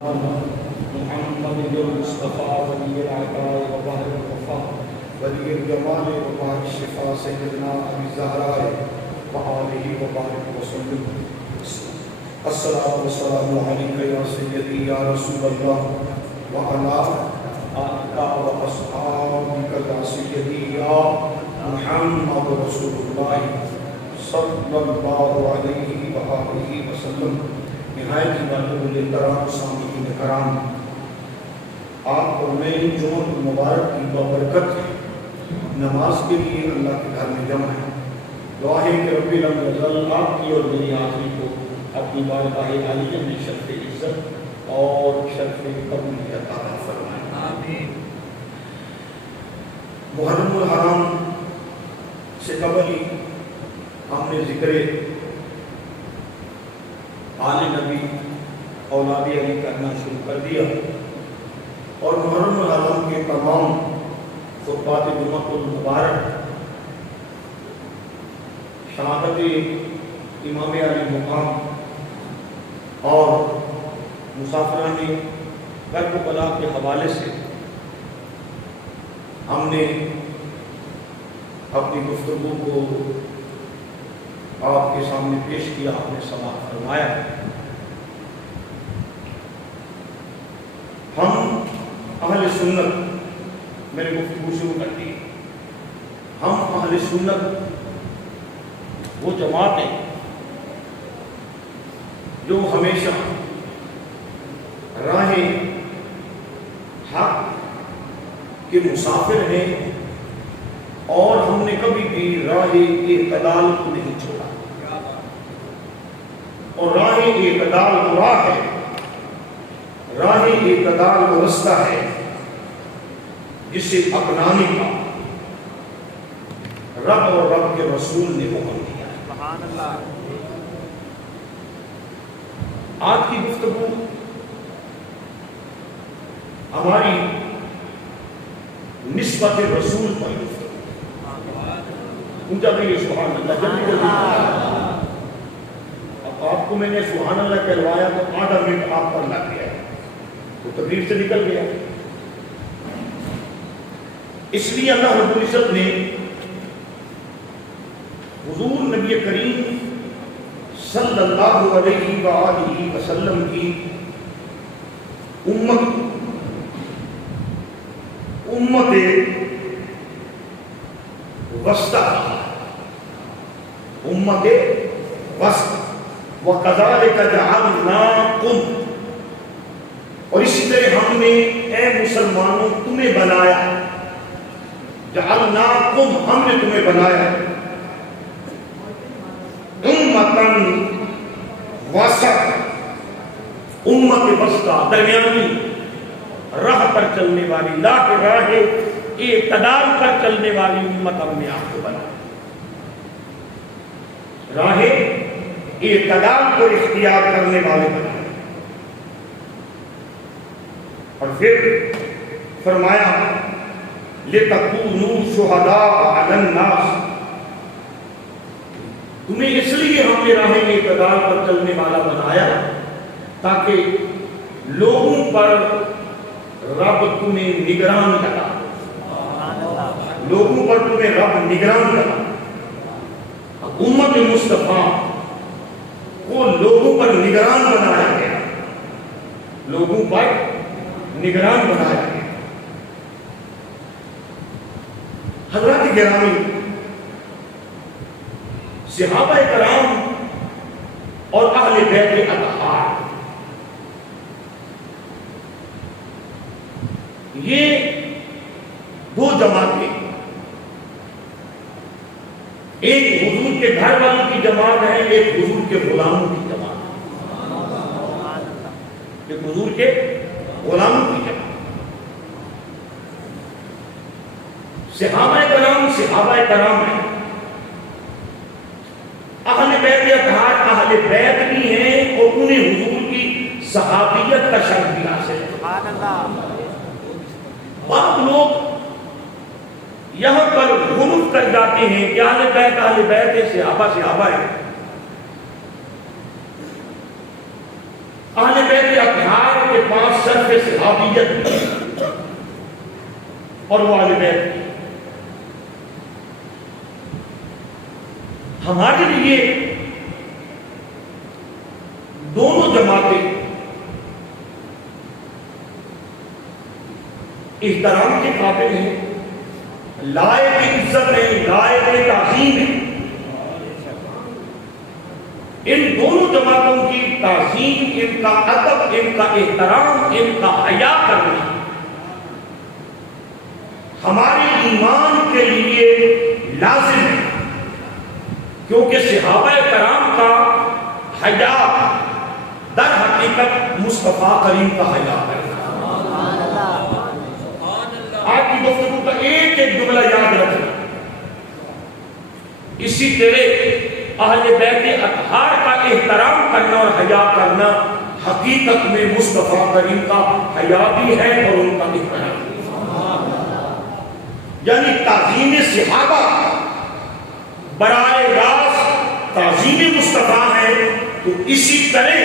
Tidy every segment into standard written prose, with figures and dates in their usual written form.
محمد المصطفى ولي العطاء وبحر الوفاء ولي الجمال وبحر الشفاء سيدنا ابي الزهراء وآله وبارك وسلم. الصلاة والسلام عليك يا سيدي يا رسول الله وعلى آلك وأصحابك يا سيدي يا محمد رسول الله صلی اللہ علیہ وآلہ وسلم. نہایت مقبول احترام سامعین کرام، آپ اور میں جمعہ مبارک کی بابرکت نماز کے لیے اللہ کے گھر میں جمع ہے. دعا ہے کہ رب لم یزل آپ کی اور میری آخری کو اپنی بارگاہ عالیہ میں شرف عزت اور شرف قبولیت عطا فرمائے. آمین. محرم الحرام سے قبل ہی ہم نے ذکر آل نبی اولاد علی کرنا شروع کر دیا اور محرم الحرام کے تمام خطبات جمعہ المبارک شہادت امام علی مقام اور مسافران کربلا کے حوالے سے ہم نے اپنی گفتگو کو آپ کے سامنے پیش کیا، آپ نے سماعت فرمایا. ہم اہل سنت، میں نے گفتگو شروع کر دی، ہم اہل سنت وہ جماعت ہے جو ہمیشہ راہ حق کے مسافر ہیں اور ہم نے کبھی بھی راہ اعتدال کو نہیں چھوڑا. اور راہ اعتدال وہ راہ ہے، راہ اعتدال وہ رستہ ہے جسے اپنانے کا رب اور رب کے رسول نے حکم دیا. سبحان اللہ. آج کی گفتگو ہماری نسبت رسول پر گفتگو. اونچا بھی سبحان اللہ. جلدی جلدی. اب آپ کو میں نے سبحان اللہ کہلوایا تو آدھا منٹ آپ پر لگ گیا، تو تقریر سے نکل گیا. اس لیے اللہ رب العزت نے حضور نبی کریم صلی اللہ علیہ وآلہ وسلم کی امت وسطی، امت وسط، وَكَذَلِكَ جَعَلْنَاكُمْ، اور اسی طرح ہم نے اے مسلمانوں تمہیں بنایا. جَعَلْنَاكُمْ، ہم نے تمہیں بنایا امتاً وسط، امت وسطی، درمیانی راہ پر چلنے والی، راہ اعتدال پر چلنے والی امت ہم نے آپ کو بنایا. راہ اعتدال کو اختیار کرنے والے بنائے. اور پھر فرمایا لِتَكُونُوا شُهَدَاءَ عَلَى النَّاسِ، تمہیں اس لیے ہم نے راہ اعتدال پر چلنے والا بنایا تاکہ لوگوں پر رب تمہیں نگران لگا، لوگوں پر تمہیں رب نگران لگا. امت مصطفیٰ وہ لوگوں پر نگران بنایا گیا، لوگوں پر نگران بنایا گیا. حضرات گرامی، صحابہ کرام اور اہل بیت اطہار یہ دو جماعتیں، ایک حضور کے گھر والوں کی جماعت ہے، ایک حضور کے غلاموں کی جماعت ہے. ایک حضور کے غلاموں کی جماعت. صحابہ کرام ہیں، اہل بیت اطہار اہل بیت بھی ہیں اور انہیں حضور کی صحابیت کا شرف بھی حاصل ہے. سبحان اللہ. بعض لوگ یہاں پر غلو کر جاتے ہیں کہ اہل بیت ہے، صحابہ ہے. اہل بیت اطہار کے صحابیت بھی اور وہ اہل بیت بھی۔ ہمارے لیے دونوں جماعتیں احترام کے قابل ہیں، لائق عزت ہے، لائق تعظیم ہے۔ ان دونوں جماعتوں کی تعظیم، ان کا ادب، ان کا احترام، ان کا حیا کرنا ہمارے ایمان کے لیے لازم ہے، کیونکہ صحابہ کرام کا حیا در حقیقت مصطفیٰ کریم کا حیا ہے۔ آپ کی گفتگو کا ایک ایک جملہ یاد رکھنا، اسی طرح اہل بیت اطہار کا احترام کرنا اور حیا کرنا حقیقت میں مصطفیٰ کریم کا حیا بھی ہے اور ان کا احترام بھی ہے۔ یعنی تعظیم صحابہ براہ راست تعظیم مصطفیٰ ہے، تو اسی طرح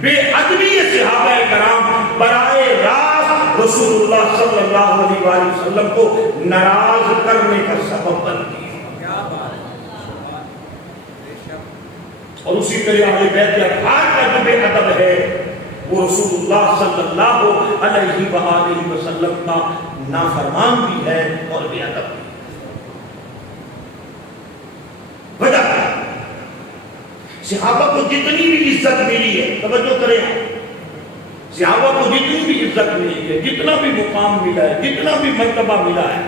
بے ادبی صحابہ کرام براہ راست رسول اللہ صلی اللہ علیہ وآلہ وسلم کو ناراض کرنے کا سبب بنتی ہے۔ اور اسی طرح اہل بیت اطہار کا جو بے ادب ہے وہ رسول اللہ صلی اللہ علیہ وآلہ وسلم کا نافرمان بھی ہے اور بے ادب بھی۔ وجہ صحابہ کو جتنی بھی عزت ملی ہے، توجہ کریں، صحابہ کو جتنی بھی عزت ملی ہے، جتنا بھی مقام ملا ہے، جتنا بھی مرتبہ ملا ہے،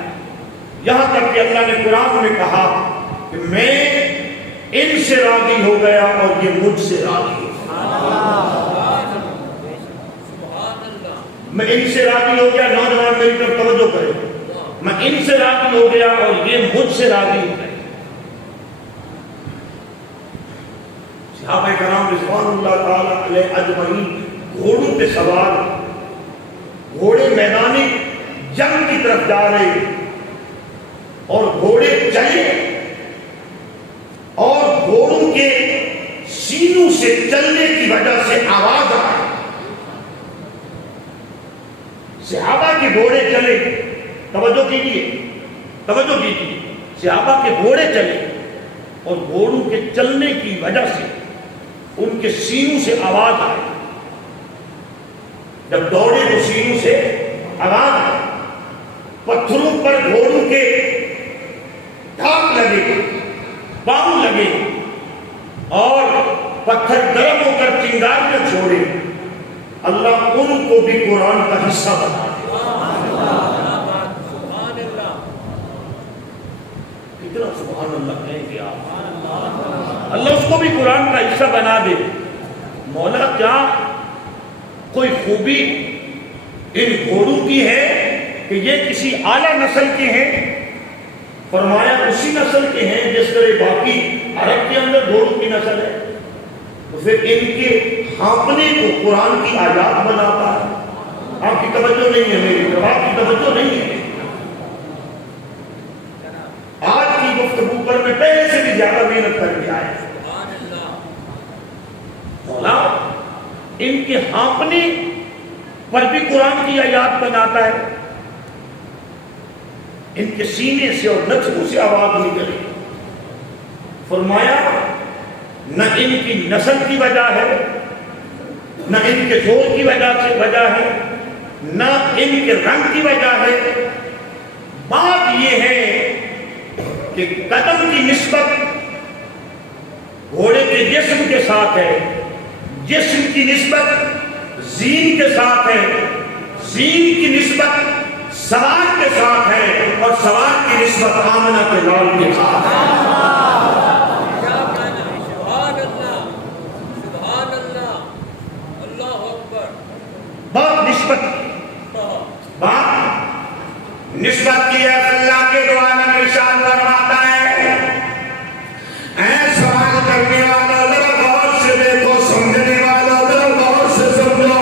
یہاں تک کہ اللہ نے قرآن میں کہا کہ میں ان سے راضی ہو گیا اور یہ مجھ سے راضی ہو گیا۔ میں ان سے راضی ہو گیا، نوجوان میری طرف توجہ کریں، میں ان سے راضی ہو گیا اور یہ مجھ سے راضی ہو گیا۔ صحابہ کرام رضوان اللہ تعالی علیہ اجمعین گھوڑوں پہ سوار، گھوڑے میدانی جنگ کی طرف جا رہے اور گھوڑے چلے اور گھوڑوں کے سینوں سے چلنے کی وجہ سے آواز آئی۔ صحابہ کے گھوڑے چلے، توجہ کیجیے، توجہ کیجیے، صحابہ کے گھوڑے چلے اور گھوڑوں کے چلنے کی وجہ سے ان کے سینوں سے آواز آئی۔ جب دوڑے تو سینوں سے آواز آئی، پتھروں پر گھوڑوں کے دھاگ لگے، پاؤں لگے اور پتھر گرم ہو کر چنگاریاں چھوڑے۔ اللہ ان کو بھی قرآن کا حصہ بنا دے۔ کتنا سبحان اللہ کہیں گے آپ، اللہ اس کو بھی قرآن کا حصہ بنا دے۔ مولا کیا کوئی خوبی ان گھوڑوں کی ہے کہ یہ کسی اعلیٰ نسل کے ہیں؟ فرمایا اسی نسل کے ہیں جس طرح باقی عرب کے اندر گھوڑوں کی نسل ہے، تو پھر ان کے ہانپنے کو قرآن کی آیات بناتا ہے۔ آپ کی توجہ نہیں ہے، میری طرف آپ کی توجہ نہیں ہے۔ آج کی گفتگو پر میں پہلے سے بھی زیادہ محنت کر کے آیا۔ مولا ان کے ہانپنے پر بھی قرآن کی آیات بناتا ہے، ان کے سینے سے اور نچھوں سے آواز نکلے۔ فرمایا نہ ان کی نسل کی وجہ ہے، نہ ان کے زور کی وجہ ہے، نہ ان کے رنگ کی وجہ ہے، بات یہ ہے کہ قدم کی نسبت گھوڑے کے جسم کے ساتھ ہے، جسم کی نسبت زین کے ساتھ ہے، زین کی نسبت سوار کے ساتھ ہے، اور سوار کی نسبت آمنہ کے لال کے ساتھ ہے۔ بہت نسبت کی ہے۔ اللہ کے دعا میں ارشاد فرماتا ہے، اے سوال کرنے والا ذرا غور سے دیکھو، سمجھنے والا ذرا غور سے سمجھو،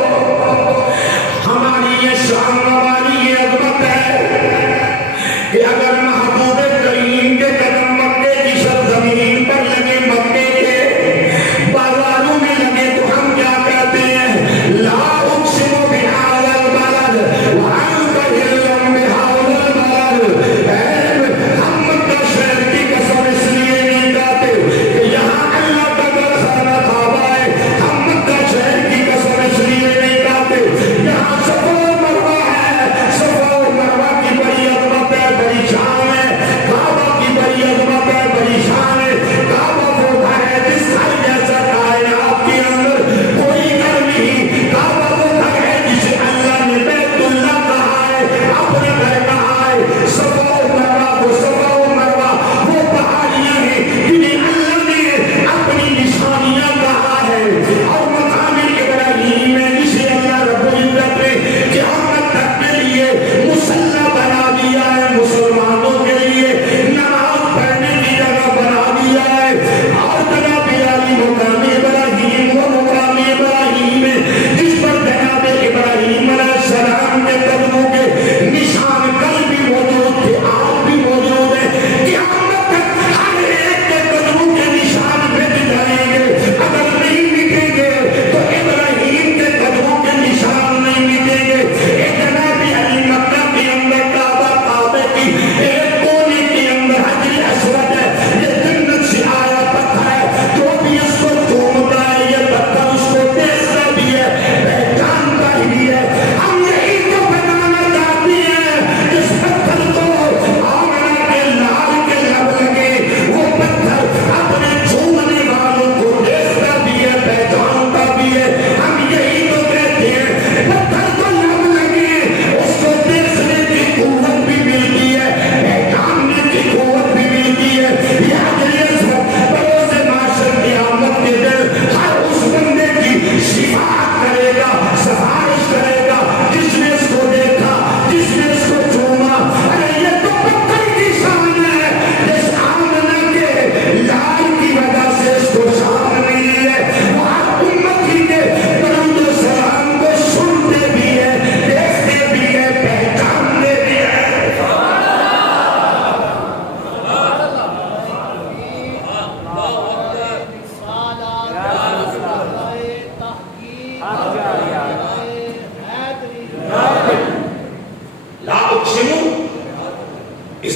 ہماری یہ شان، ہماری یہ عظمت ہے کہ اگر محبوب کریم کے قدم مکے کی سرزمین پر لگے، مکے کے بازاروں میں لگے، تو ہم کیا کہتے ہیں؟ لا اقسم بہذا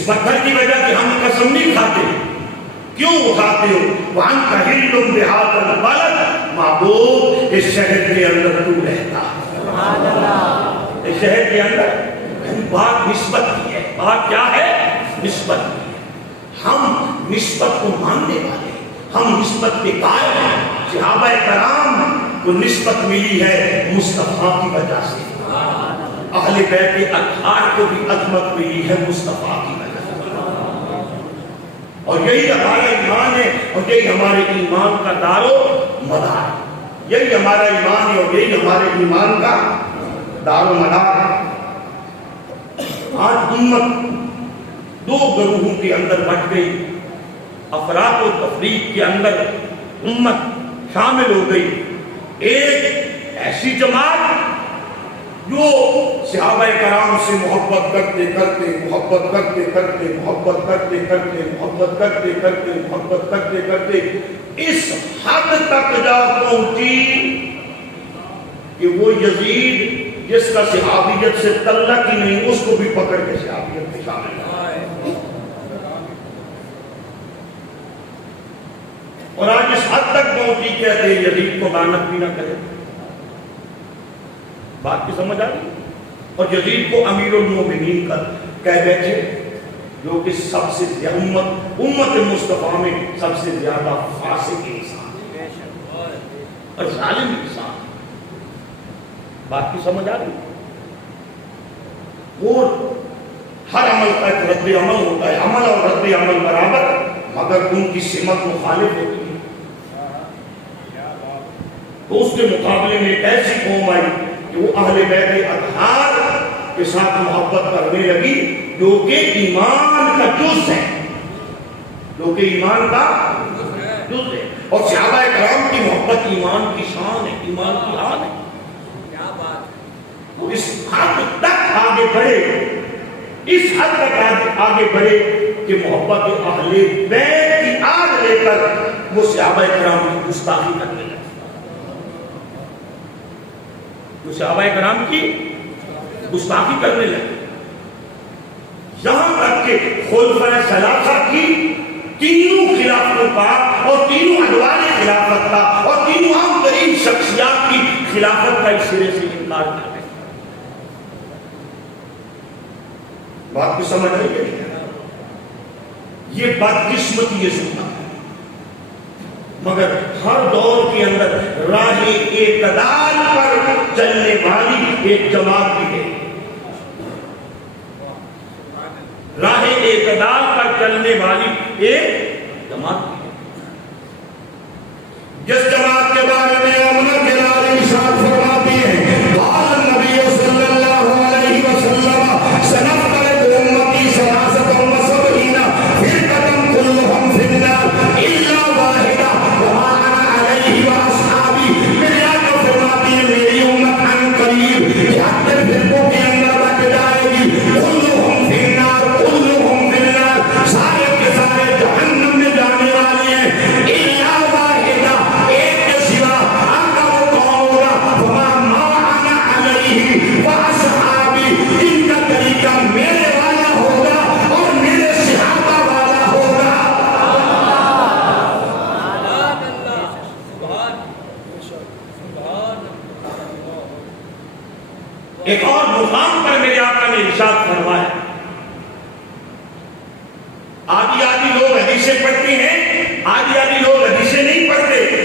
پتھر کی وجہ کہ ہم قسم نہیں کھاتے، کیوں اٹھاتے ہو؟ وَأَنْتَ حِلٌّ بِهَٰذَا الْبَلَدِ، محبوب اس شہر کے اندر تو رہتا ہے، اس شہر کے اندر بات نسبت کی ہے، بات کیا ہے؟ نسبت کی ہے۔ ہم نسبت کو ماننے والے، ہم نسبت کے قائل ہیں۔ صحابہ کرام کو نسبت ملی ہے مصطفیٰ کی وجہ سے، اہل بیت اطہار کو بھی عظمت ملی ہے مصطفیٰ کی وجہ سے، اور یہی ہمارا ایمان ہے، اور یہی ہمارے ایمان کا دار و مدار ہے، یہی ہمارا ایمان ہے اور یہی ہمارے ایمان کا دار و مدار ہے۔ آج امت دو گروہوں کے اندر بٹ گئی، افراط و تفریق کے اندر امت شامل ہو گئی۔ ایک ایسی جماعت جو صحابہ کرام سے محبت کرتے کرتے محبت کرتے کرتے محبت کرتے کرتے محبت کرتے کرتے محبت کرتے کرتے اس حد تک جا پہنچی کہ وہ یزید جس کا صحابیت سے تعلق ہی نہیں، اس کو بھی پکڑ کے صحابیت میں شامل کیا، اور آج اس حد تک پہنچی کہتے ہیں یزید کو لعنت بھی نہ کرے۔ بات کی سمجھ آ گئی؟ اور یزید کو امیر المومنین کا کہہ بیٹھے، جو کہ سب سے امت مصطفیٰ میں سب سے زیادہ فاسق انسان اور ظالم انسان۔ بات کی سمجھ آ گئی؟ اور ہر عمل کا ایک رد عمل ہوتا ہے، عمل اور رد عمل برابر، مگر ان کی سمت مخالف ہوتی ہے۔ تو اس کے مقابلے میں ایک ایسی قوم آئی کہ وہ اہل بیت اطہار کے ساتھ محبت کرنے لگی، جو کہ ایمان کا جز ہے، جو کہ ایمان کا جز ہے۔ اور صحابہ کرام کی محبت ایمان کی شان ہے، ایمان کی آن ہے۔ وہ اس حد تک آگے بڑھے، اس حد تک آگے بڑھے کہ محبت اہل بیت کی آگ لے کر وہ صحابہ کرام کی گستاخی کرنے لگے، وہ صحابہ کرام کی گستاخی کرنے لگے، یہاں تک کہ خلفائے ثلاثہ کی تینوں خلافت کا اور تینوں ادوار خلافت کا اور تینوں عام ترین شخصیات کی خلافت کا اس سرے سے انکار کر دیں۔ بات کو سمجھ رہی ہے؟ یہ بدقسمتی یہ سننا ہے، مگر ہر دور کے اندر راہ اعتدال پر چلنے والی ایک جماعت بھی ہے، راہ اعتدال پر چلنے والی ایک جماعت بھی ہے، جس جماعت کے بارے میں امر جلال ارشاد فرماتی ہے، قال النبی صلی اللہ علیہ وسلم سنفترق امتی ثلاثۃ وسبعین فرقۃ كلهم في النار الا واحدہ وما انا علیہ واصحابی۔ میرے آقا فرماتی ہے میری امت عن قریب 73 فرقوں کے اندر بٹ جائے گی، كلهم في النار، كلهم في النار، سارے کے سارے جہنم میں جانے والے ہیں، الا واحدہ، ایک کے سوا۔ آقا وہ کون ہوگا؟ وما انا علیہ واصحابی، ان کا طریقہ میرے والا ہوگا اور میرے صحابہ والا ہوگا۔ ایک اور مقام پر میرے آقا نے ارشاد فرمایا، آدھی آدھی لوگ حدیثیں پڑھتے ہیں، آدھی آدھی لوگ